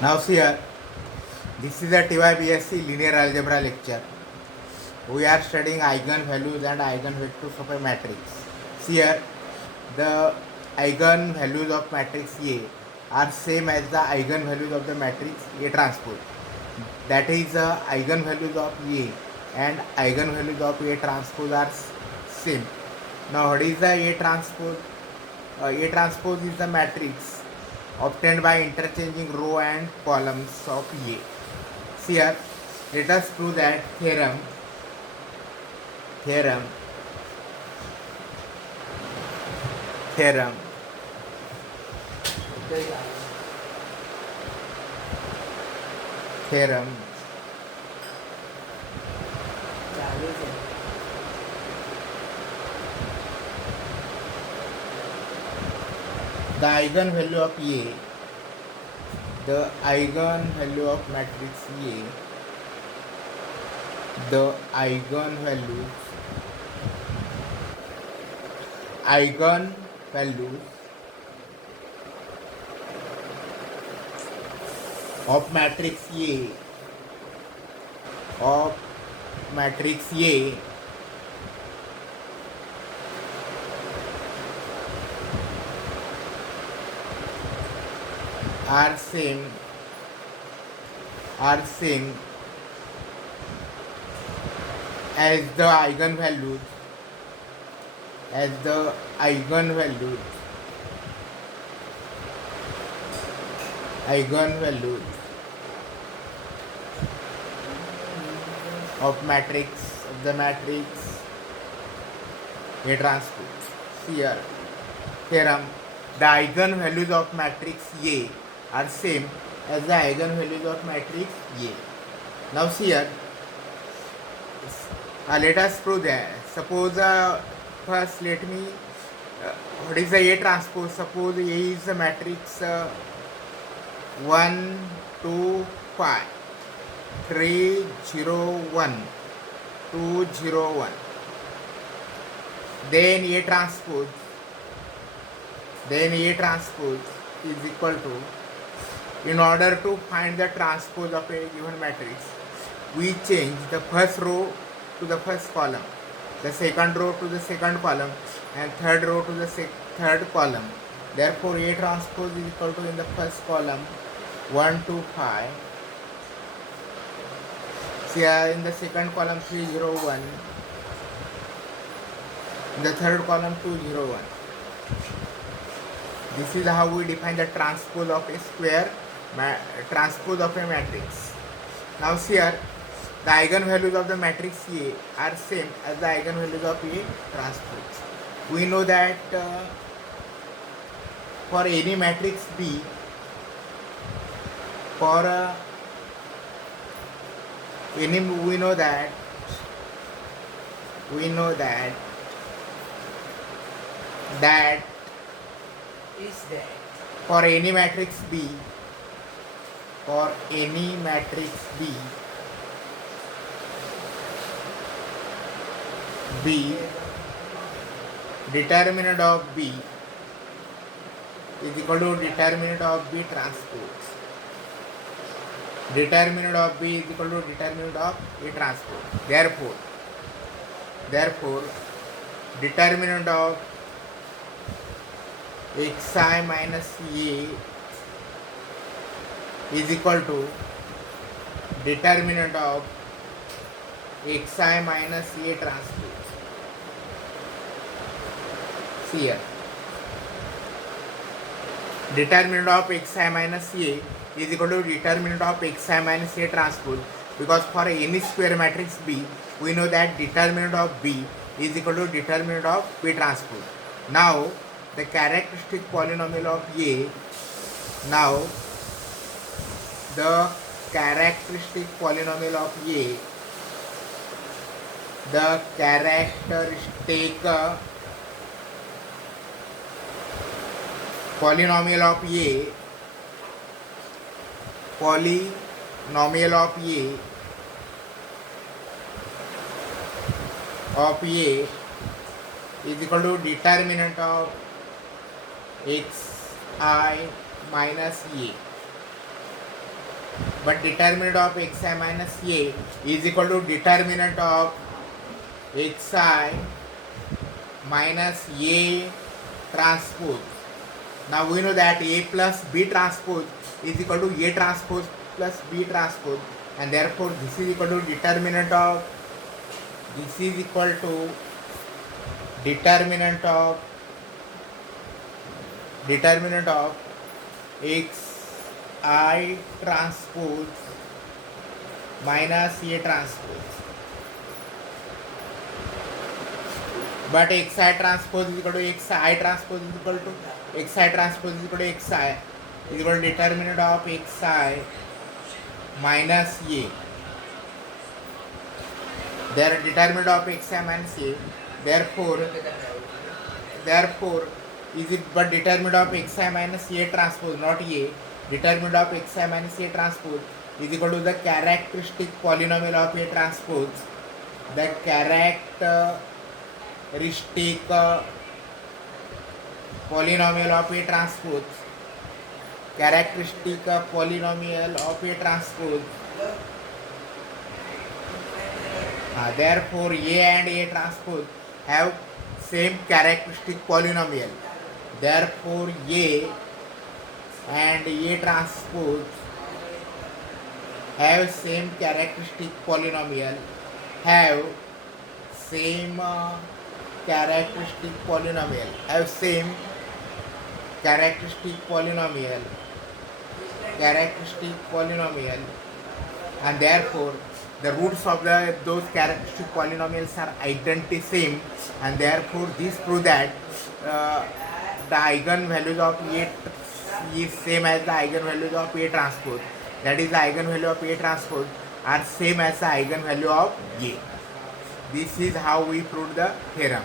Now see here, this is a TYBSc linear algebra lecture. We are studying eigenvalues and eigenvectors of a matrix. See here, the eigenvalues of matrix A are same as the eigenvalues of the matrix A transpose. That is, eigenvalues of A and eigenvalues of A transpose are same. Now what is the A transpose? A transpose is the matrix obtained by interchanging row and columns of A. See here, let us prove that theorem theorem theorem theorem the eigenvalue of A, the eigenvalue of matrix A, the eigenvalues of matrix A are same as the eigenvalues of the matrix A transpose. See here, theorem, the eigenvalues of matrix A are same as the eigenvalues of matrix A. Now see here, let us prove that. Suppose first let me what is the A transpose? Suppose A is the matrix 1 2 5 3 0 1 2 0 1. Then A transpose is equal to, in order to find the transpose of a given matrix, we change the first row to the first column, the second row to the second column, and third row to the third column. Therefore, A transpose is equal to, in the first column 1 2 5. See, in the second column 3 0 1. In the third column 2 0 1. This is how we define the transpose of a square, transpose of a matrix. Now see here, the eigenvalues of the matrix A are same as the eigenvalues of A transpose. We know that for any matrix B, we know that for any matrix B, determinant of B is equal to determinant of B transpose. Determinant of B is equal to determinant of A transpose. Therefore, determinant of xi minus A is equal to determinant of xi minus A transpose. See here, determinant of xi minus A is equal to determinant of xi minus A transpose, because for any square matrix B, we know that determinant of B is equal to determinant of B transpose. Now, the characteristic polynomial of A, the characteristic polynomial of A is equal to determinant of xi minus A. but determinant of xi minus a is equal to determinant of xi minus a transpose. Now we know that a plus b transpose is equal to a transpose plus b transpose, and therefore this is equal to determinant of x I transpose minus a transpose. But xi transpose is equal to xi transpose is equal to xi transpose is equal to xi is equal to determinant of xi minus a. There determinant of xi minus a. Therefore is it but determinant of xi minus a transpose, not a. Determinant of xi minus a transpose is equal to the characteristic polynomial of a transpose. The characteristic polynomial of a transpose. Characteristic polynomial of a transpose. Therefore, a and a transpose have same characteristic polynomial. Therefore, a and a transpose have same characteristic polynomial. Have same characteristic polynomial. Have same characteristic polynomial. And therefore the roots of those characteristic polynomials are identically same, and therefore this proves that the eigenvalues of A is same as the eigenvalues of A transpose. That is, the eigenvalue of A transpose are same as the eigenvalue of A. This is how we proved the theorem.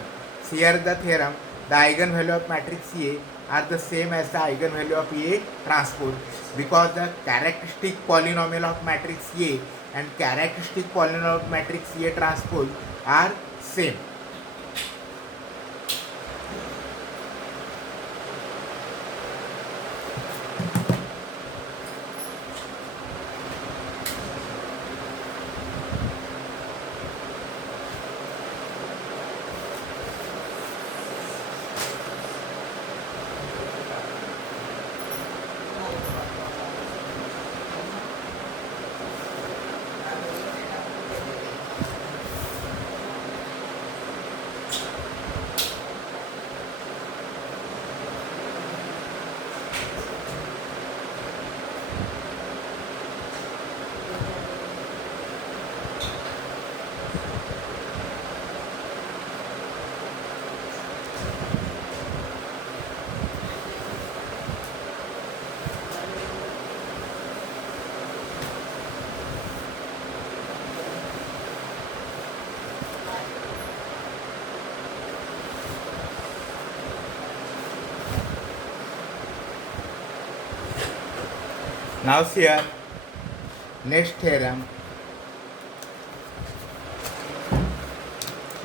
Here the theorem, the eigenvalue of matrix A are the same as the eigenvalue of A transpose, because the characteristic polynomial of matrix A and characteristic polynomial of matrix A transpose are same. Now here, next theorem.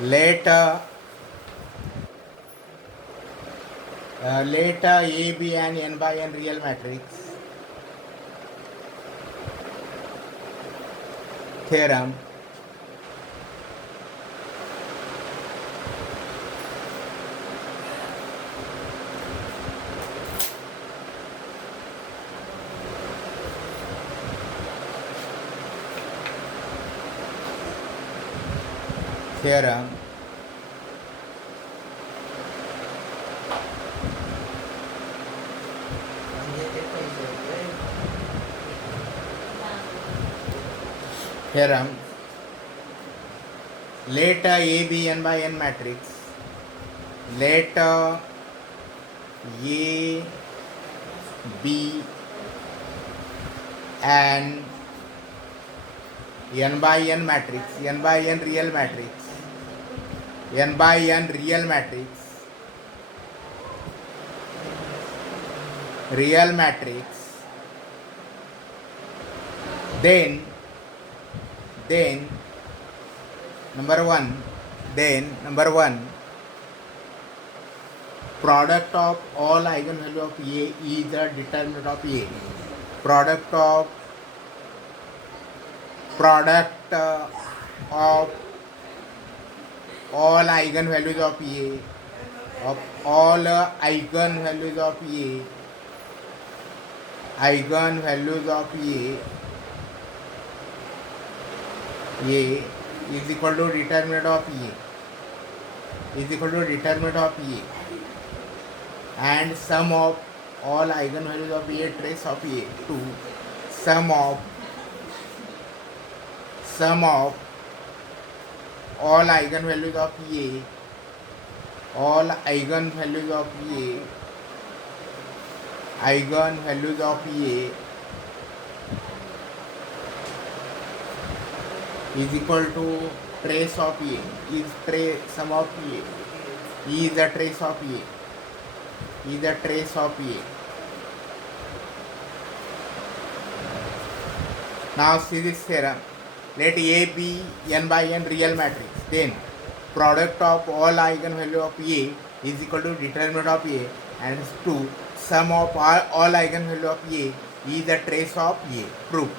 Let A be an n by n real matrix. Theorem. Theorem. Theorem. Let A be n by n matrix. Let A be an n by n matrix, n by n real matrix, n by n real matrix, then number one, product of all eigenvalue of A is the determinant of A. Product of product of all eigenvalues of A, of all eigenvalues of A, eigenvalues of A is equal to determinant of A, is equal to determinant of A, and sum of all eigenvalues of A trace of A to sum of all eigenvalues of A, all eigenvalues of A, eigenvalues of A is equal to trace of A, is trace sum of A, is a trace of A, is a trace of A. Now see this theorem. Let A be n by n real matrix. Then product of all eigenvalue of A is equal to determinant of A, and 2 sum of all eigenvalue of A is a trace of A. Proof.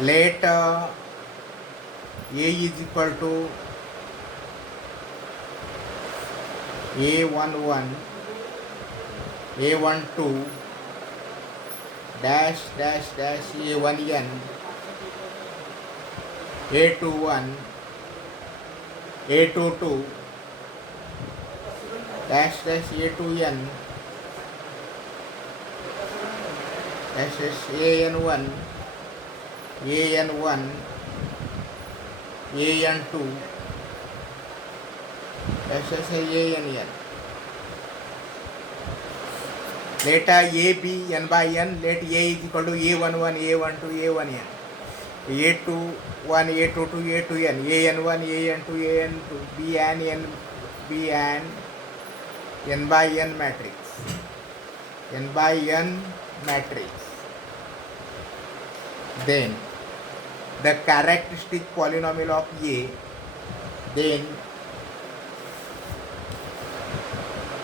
Let A is equal to A11, A12 dash dash dash A1n, A21, A22 dash dash A2n dash dash AN1, AN1, AN2 dash dash ANN. Let A be n by n. Let A is equal to A11, A12, A1n, A21, A22, A2n, AN1, AN2, AN2, be an n by n matrix. N by n matrix. Then the characteristic polynomial of A, then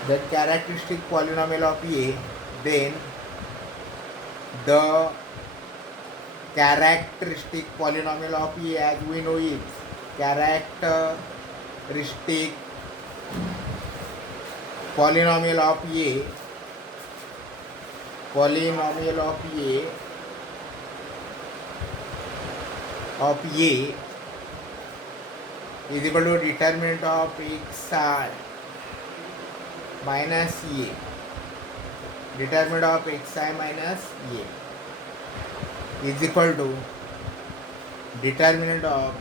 the characteristic polynomial of A, then the characteristic polynomial of A as we know is characteristic polynomial of A, polynomial of A is equal to determinant of xi minus A, determinant of xi minus A is equal to determinant of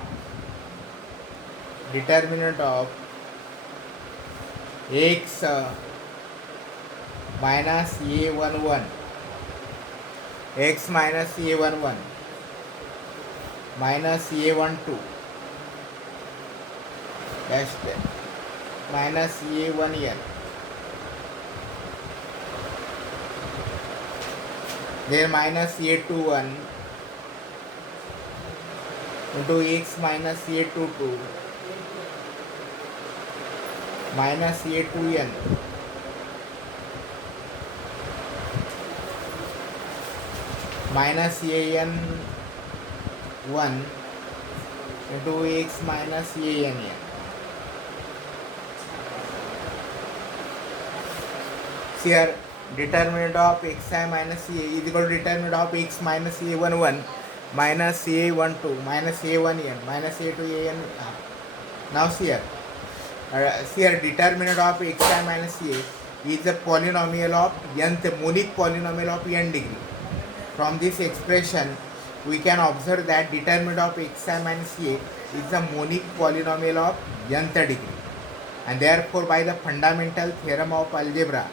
x minus A11, x minus A11 minus A12 dash minus A1n, then minus A21 into x minus A22 minus A2n minus AN1 into x minus ANN. Here determinant of xi minus A is equal to determinant of x minus A11 minus A12 minus A1n minus A2n. Now here determinant of xi minus A is a polynomial of nth monic polynomial of n degree. From this expression we can observe that determinant of xi minus A is a monic polynomial of nth degree, and therefore by the fundamental theorem of algebra,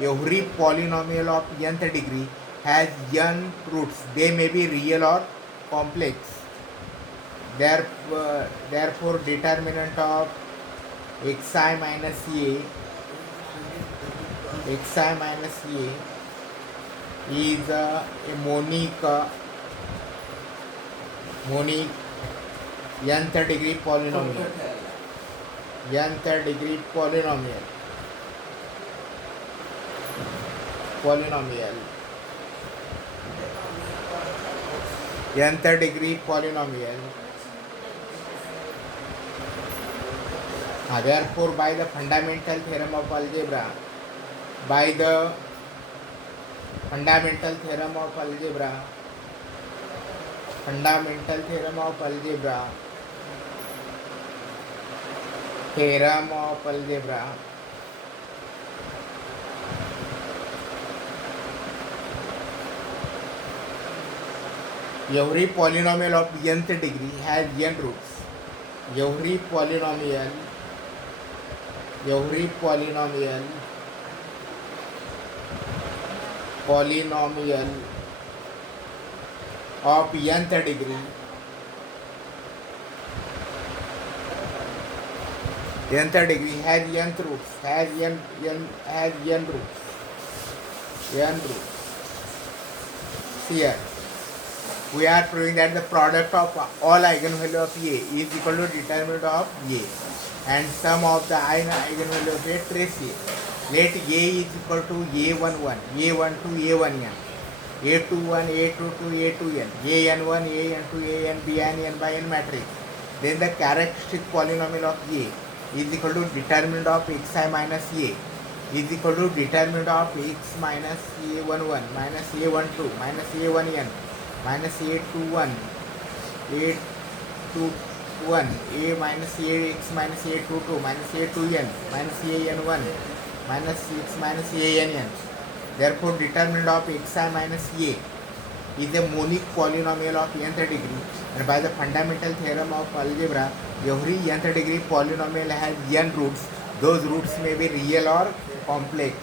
every polynomial of nth degree has n roots. They may be real or complex. Therefore determinant of xi minus A is a monic nth degree polynomial. polynomial, nth degree polynomial. Therefore, by the fundamental theorem of algebra, by the fundamental theorem of algebra, fundamental theorem of algebra, theorem of algebra, every polynomial of nth degree has n roots. Every polynomial of nth degree, has nth roots, has n roots. Here we are proving that the product of all eigenvalue of A is equal to determinant of A, and sum of the eigenvalue of A trace A. Let A is equal to A11, A12, A1n, A21, A22, A2n, An1, An2, An, Bn, n by n matrix. Then the characteristic polynomial of A is equal to determinant of xi minus A is equal to determinant of x minus A11 minus A12 minus A1n minus A21, A minus Ax minus A22 minus A2n minus An1 minus x minus Ann. Therefore, determinant of xi minus A is a monic polynomial of nth degree, and by the fundamental theorem of algebra, every nth degree polynomial has n roots. Those roots may be real or complex.